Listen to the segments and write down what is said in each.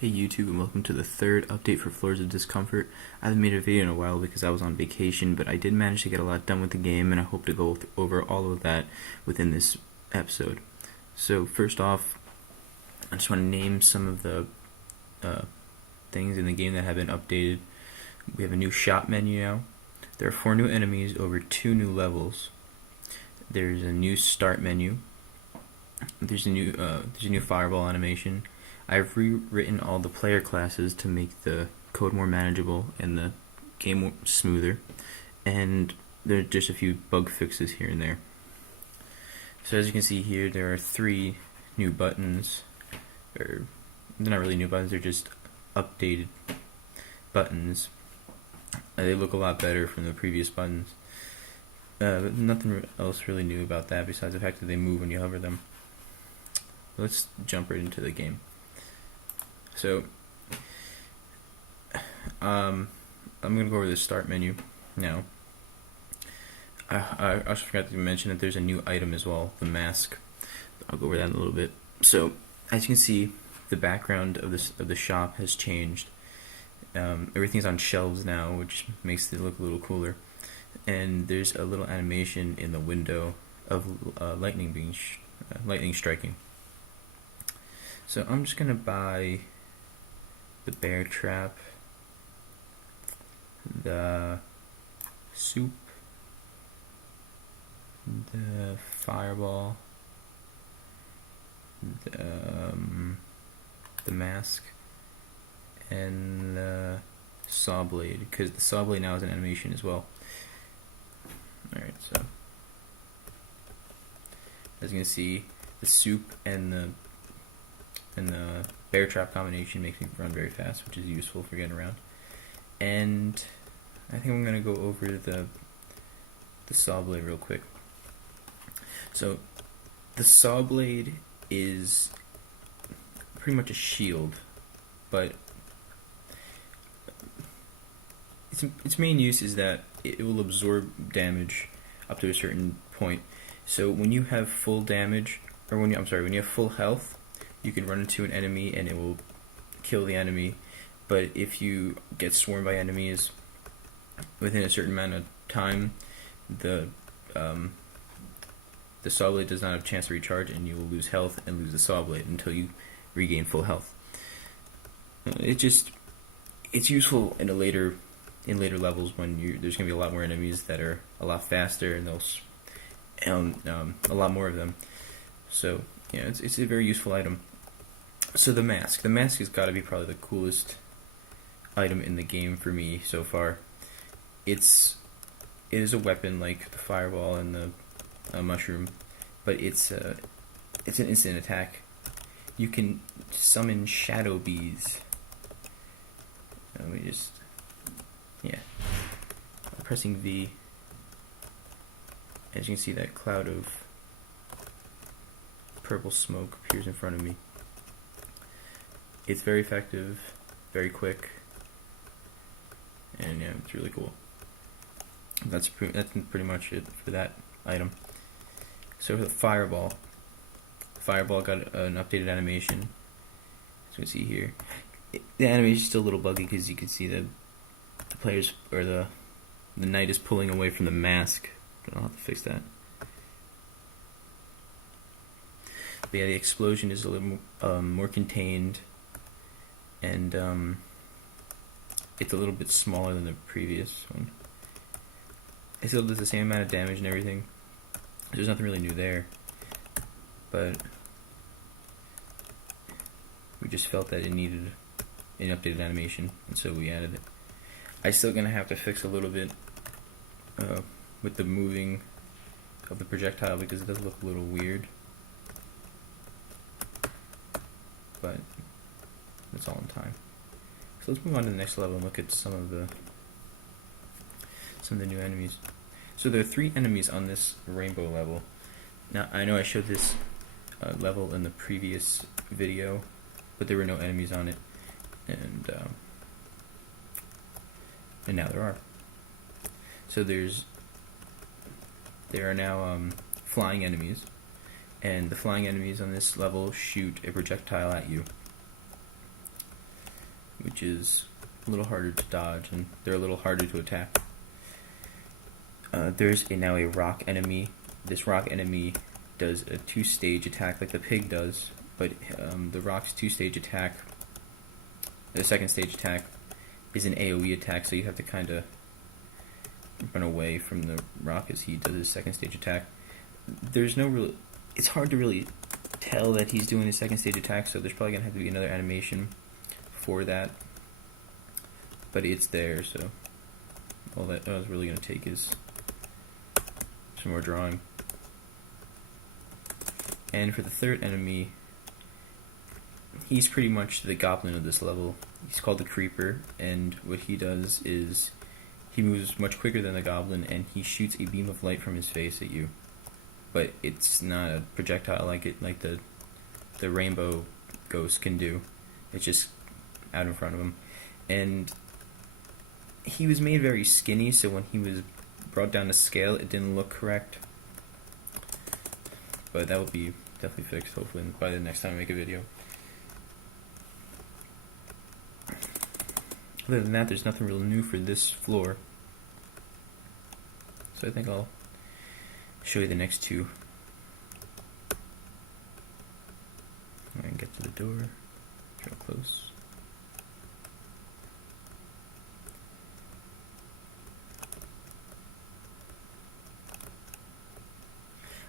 Hey YouTube, and welcome to the third update for Floors of Discomfort. I haven't made a video in a while because I was on vacation, but I did manage to get a lot done with the game, and I hope to go over all of that within this episode. So first off, I just want to name some of the things in the game that have been updated. We have a new shop menu now. There are 4 new enemies over 2 new levels. There's a new start menu. There's a new fireball animation. I've rewritten all the player classes to make the code more manageable and the game smoother, and there are just a few bug fixes here and there. So as you can see here, there are 3 new buttons, or they're not really new buttons, they're just updated buttons. They look a lot better from the previous buttons, but nothing else really new about that besides the fact that they move when you hover them. Let's jump right into the game. So, I'm going to go over the start menu now. I also forgot to mention that there's a new item as well, the mask. I'll go over that in a little bit. So, as you can see, the background of the shop has changed. Everything's on shelves now, which makes it look a little cooler. And there's a little animation in the window of lightning striking. So I'm just gonna buy the bear trap, the soup, the fireball, the mask, and the saw blade, because the saw blade now is an animation as well. Alright, so as you can see, the soup and the bear trap combination makes me run very fast, which is useful for getting around. And I think I'm gonna go over the saw blade real quick. So the saw blade is pretty much a shield, but its main use is that it will absorb damage up to a certain point. So when you have full damage, or when you have full health, you can run into an enemy and it will kill the enemy. But if you get swarmed by enemies within a certain amount of time, the saw blade does not have a chance to recharge, and you will lose health and lose the saw blade until you regain full health. It's useful in later levels when there's gonna be a lot more enemies that are a lot faster, and a lot more of them. So yeah, it's a very useful item. So the mask has got to be probably the coolest item in the game for me so far. It is a weapon like the fireball and the mushroom, but it's an instant attack. You can summon shadow bees. Pressing V. As you can see, that cloud of purple smoke appears in front of me. It's very effective, very quick, and yeah, it's really cool. That's pretty much it for that item. So for the fireball got an updated animation. As you can see here, the animation is still a little buggy because you can see the players, or the knight is pulling away from the mask. But I'll have to fix that. But yeah, the explosion is a little more contained, and it's a little bit smaller than the previous one. It still does the same amount of damage and everything. There's nothing really new there, but we just felt that it needed an updated animation, and so we added it. I'm still gonna have to fix a little bit with the moving of the projectile, because it does look a little weird. But that's all in time. So let's move on to the next level and look at some of the new enemies. So there are 3 enemies on this rainbow level. Now I know I showed this level in the previous video, but there were no enemies on it, and now there are. So there are now flying enemies. And the flying enemies on this level shoot a projectile at you. which is a little harder to dodge, and they're a little harder to attack. There's now a rock enemy. This rock enemy does a 2-stage attack like the pig does, but the rock's 2-stage attack, the second stage attack, is an AoE attack, so you have to kind of run away from the rock as he does his second stage attack. There's no real... It's hard to really tell that he's doing his second stage attack, so there's probably going to have to be another animation for that. But it's there, so all that I was really going to take is some more drawing. And for the third enemy, he's pretty much the goblin of this level. He's called the Creeper, and what he does is he moves much quicker than the goblin, and he shoots a beam of light from his face at you. But it's not a projectile like the rainbow ghost can do. It's just out in front of him. And he was made very skinny, so when he was brought down to scale, it didn't look correct. But that will be definitely fixed, hopefully, by the next time I make a video. Other than that, there's nothing real new for this floor. So I think I'll show you the next two. I can get to the door, real close.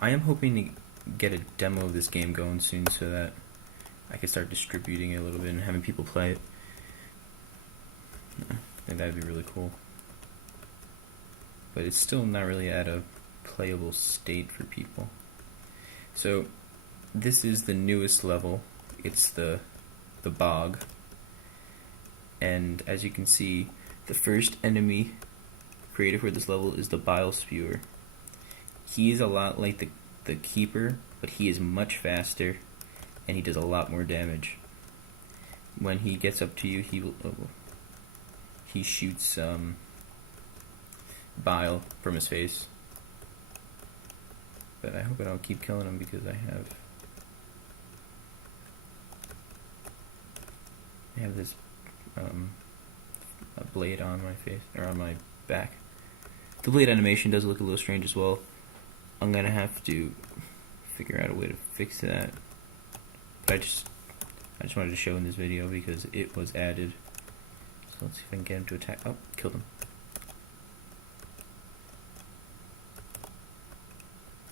I am hoping to get a demo of this game going soon so that I can start distributing it a little bit and having people play it. I think that would be really cool. But it's still not really at a playable state for people. So this is the newest level. It's the bog. And as you can see, the first enemy created for this level is the bile spewer. He is a lot like the keeper, but he is much faster and he does a lot more damage. When he gets up to you, he shoots bile from his face. But I hope I don't keep killing him because I have this a blade on my face, or on my back. The blade animation does look a little strange as well. I'm gonna have to figure out a way to fix that. But I just wanted to show in this video because it was added. So let's see if I can get him to attack. Oh, killed him.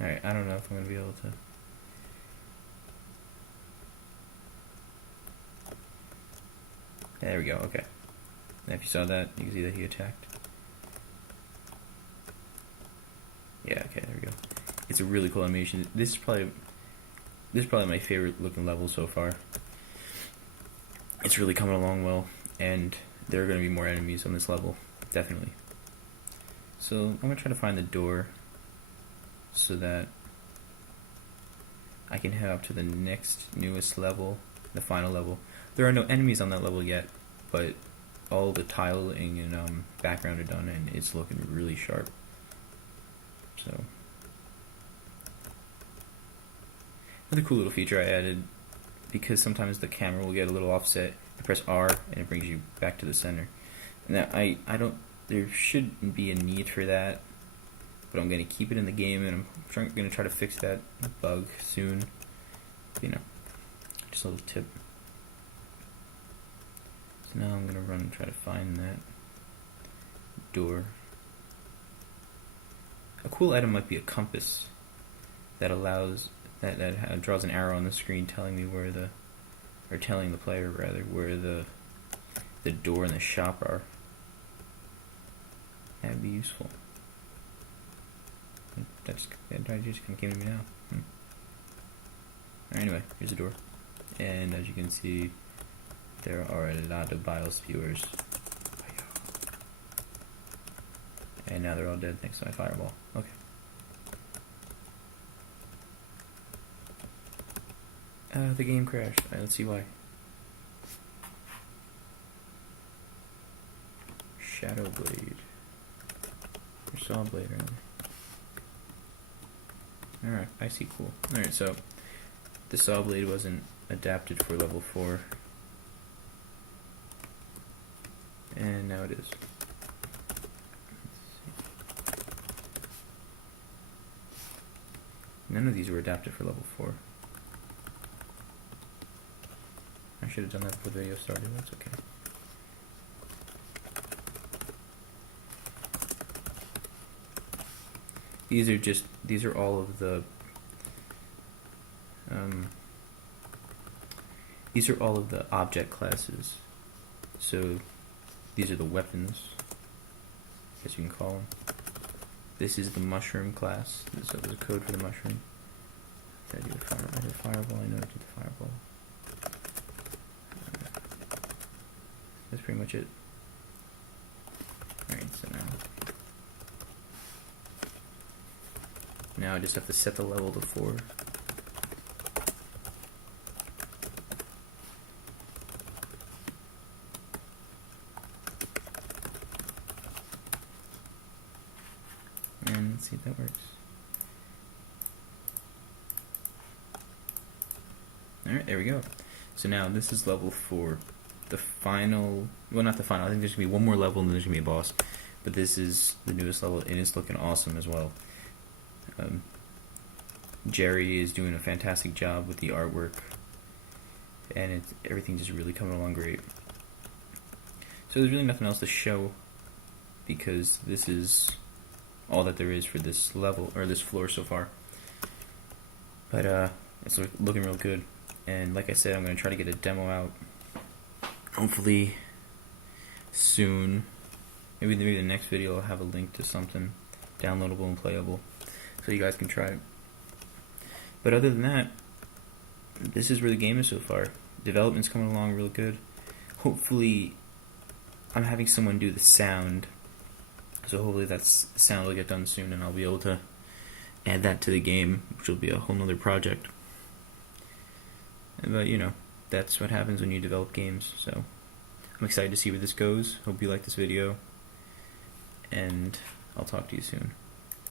Alright, I don't know if I'm gonna be able to. There we go, okay. Now if you saw that, you can see that he attacked. Yeah, okay, there we go. It's a really cool animation. This is probably my favorite looking level so far. It's really coming along well, and there are going to be more enemies on this level, definitely. So I'm going to try to find the door so that I can head up to the next newest level, the final level. There are no enemies on that level yet, but all the tiling and background are done, and it's looking really sharp. So another cool little feature I added, because sometimes the camera will get a little offset, you press R and it brings you back to the center. Now I don't, there shouldn't be a need for that, but I'm going to keep it in the game, and I'm going to try to fix that bug soon. You know, just a little tip. So now I'm going to run and try to find that door. A cool item might be a compass that allows that draws an arrow on the screen telling me where telling the player rather where the door and the shop are. That'd be useful. That just kind of came to me now. Anyway, here's the door, and as you can see, there are a lot of bile spewers. And now they're all dead thanks to my fireball. Okay. The game crashed. Alright, let's see why. Shadow Blade. Or Saw Blade, rather. Alright, I see, cool. Alright, so the Saw Blade wasn't adapted for level 4. it is. None of these were adapted for level 4. I should have done that before the video started, that's okay. These are all of the object classes. So these are the weapons, as you can call them. This is the mushroom class. So there's a code for the mushroom. Did I do a fireball? I know I did the fireball. That's pretty much it. Alright, so now I just have to set the level to 4. And let's see if that works. Alright, there we go. So now this is level 4. The final, well, not the final, I think there's going to be one more level and then there's going to be a boss. But this is the newest level and it's looking awesome as well. Jerry is doing a fantastic job with the artwork. And everything's just really coming along great. So there's really nothing else to show because this is all that there is for this level, or this floor so far. But it's looking real good. And like I said, I'm going to try to get a demo out hopefully soon. Maybe the next video I'll have a link to something downloadable and playable so you guys can try it. But other than that, this is where the game is so far. Development's coming along real good. Hopefully I'm having someone do the sound, so hopefully the sound will get done soon and I'll be able to add that to the game, which will be a whole nother project. But you know, that's what happens when you develop games, so I'm excited to see where this goes. Hope you like this video, and I'll talk to you soon.